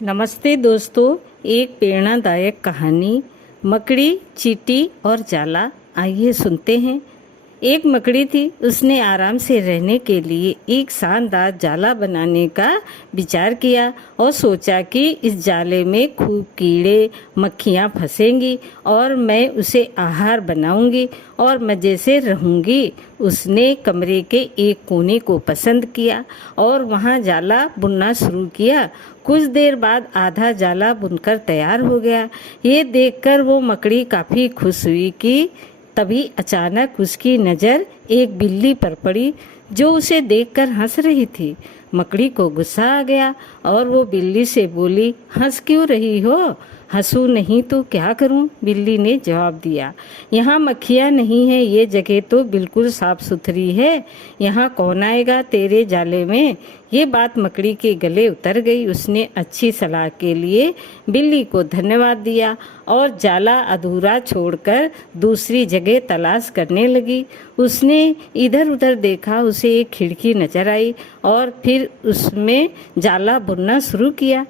नमस्ते दोस्तों, एक प्रेरणादायक कहानी मकड़ी, चींटी और जाला। आइए सुनते हैं। एक मकड़ी थी। उसने आराम से रहने के लिए एक शानदार जाला बनाने का विचार किया और सोचा कि इस जाले में खूब कीड़े मक्खियाँ फंसेंगी और मैं उसे आहार बनाऊंगी और मज़े से रहूंगी। उसने कमरे के एक कोने को पसंद किया और वहाँ जाला बुनना शुरू किया। कुछ देर बाद आधा जाला बुनकर तैयार हो गया। ये देखकर वो मकड़ी काफ़ी खुश हुई कि तभी अचानक उसकी नज़र एक बिल्ली पर पड़ी जो उसे देखकर हंस रही थी। मकड़ी को गुस्सा आ गया और वो बिल्ली से बोली, हंस क्यों रही हो? हंसू नहीं तो क्या करूं? बिल्ली ने जवाब दिया, यहाँ मक्खियाँ नहीं है, ये जगह तो बिल्कुल साफ सुथरी है। यहाँ कौन आएगा तेरे जाले में? ये बात मकड़ी के गले उतर गई। उसने अच्छी सलाह के लिए बिल्ली को धन्यवाद दिया और जाला अधूरा छोड़कर दूसरी जगह तलाश करने लगी। उसने इधर उधर देखा, उसे एक खिड़की नजर आई और फिर उसमें जाला बुनना शुरू किया।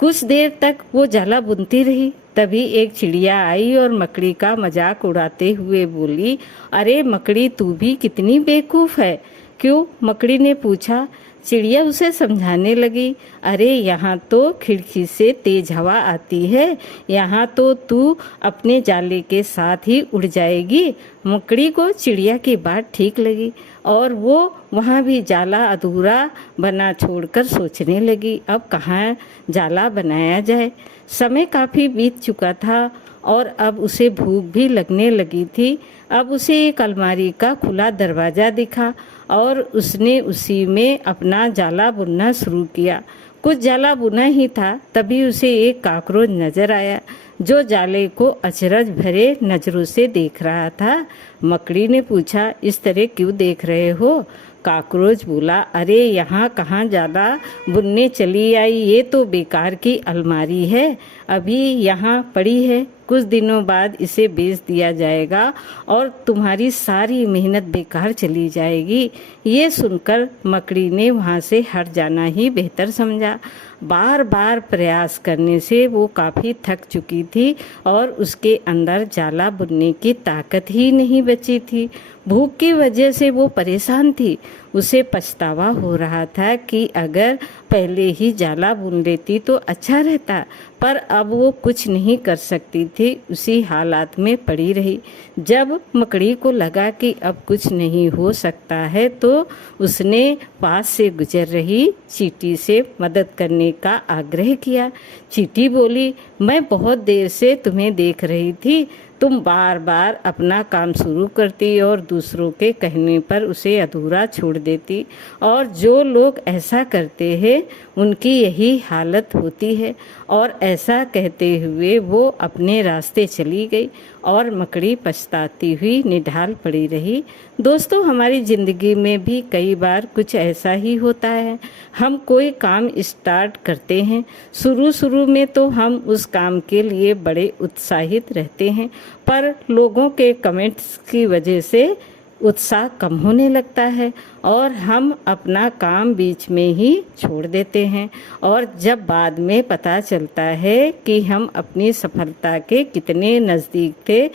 कुछ देर तक वो जाला बुनती रही। तभी एक चिड़िया आई और मकड़ी का मजाक उड़ाते हुए बोली, अरे मकड़ी, तू भी कितनी बेवकूफ़ है। क्यों? मकड़ी ने पूछा। चिड़िया उसे समझाने लगी, अरे यहाँ तो खिड़की से तेज हवा आती है, यहाँ तो तू अपने जाले के साथ ही उड़ जाएगी। मकड़ी को चिड़िया की बात ठीक लगी और वो वहाँ भी जाला अधूरा बना छोड़कर सोचने लगी, अब कहाँ जाला बनाया जाए। समय काफ़ी बीत चुका था और अब उसे भूख भी लगने लगी थी। अब उसे एक अलमारी का खुला दरवाज़ा दिखा और उसने उसी में अपना जाला बुनना शुरू किया। कुछ जाला बुना ही था, तभी उसे एक काकरोच नजर आया जो जाले को अचरज भरे नज़रों से देख रहा था। मकड़ी ने पूछा, इस तरह क्यों देख रहे हो? काकरोच बोला, अरे यहाँ कहाँ जाला बुनने चली आई, ये तो बेकार की अलमारी है, अभी यहाँ पड़ी है, कुछ दिनों बाद इसे बेच दिया जाएगा और तुम्हारी सारी मेहनत बेकार चली जाएगी। ये सुनकर मकड़ी ने वहाँ से हट जाना ही बेहतर समझा। बार बार प्रयास करने से वो काफ़ी थक चुकी थी और उसके अंदर जाला बुनने की ताकत ही नहीं बची थी। भूख की वजह से वो परेशान थी। उसे पछतावा हो रहा था कि अगर पहले ही जाला बुन लेती तो अच्छा रहता, पर अब वो कुछ नहीं कर सकती थी, उसी हालात में पड़ी रही। जब मकड़ी को लगा कि अब कुछ नहीं हो सकता है तो उसने पास से गुजर रही चींटी से मदद करने का आग्रह किया। चींटी बोली, मैं बहुत देर से तुम्हें देख रही थी, तुम बार बार अपना काम शुरू करती और दूसरों के कहने पर उसे अधूरा छोड़ देती, और जो लोग ऐसा करते हैं उनकी यही हालत होती है। और ऐसा कहते हुए वो अपने रास्ते चली गई और मकड़ी पछताती हुई निढाल पड़ी रही। दोस्तों, हमारी ज़िंदगी में भी कई बार कुछ ऐसा ही होता है। हम कोई काम स्टार्ट करते हैं, शुरू में तो हम उस काम के लिए बड़े उत्साहित रहते हैं, पर लोगों के कमेंट्स की वजह से उत्साह कम होने लगता है और हम अपना काम बीच में ही छोड़ देते हैं। और जब बाद में पता चलता है कि हम अपनी सफलता के कितने नज़दीक थे,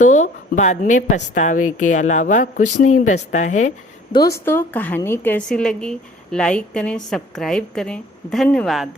तो बाद में पछतावे के अलावा कुछ नहीं बचता है। दोस्तों, कहानी कैसी लगी? लाइक करें, सब्सक्राइब करें। धन्यवाद।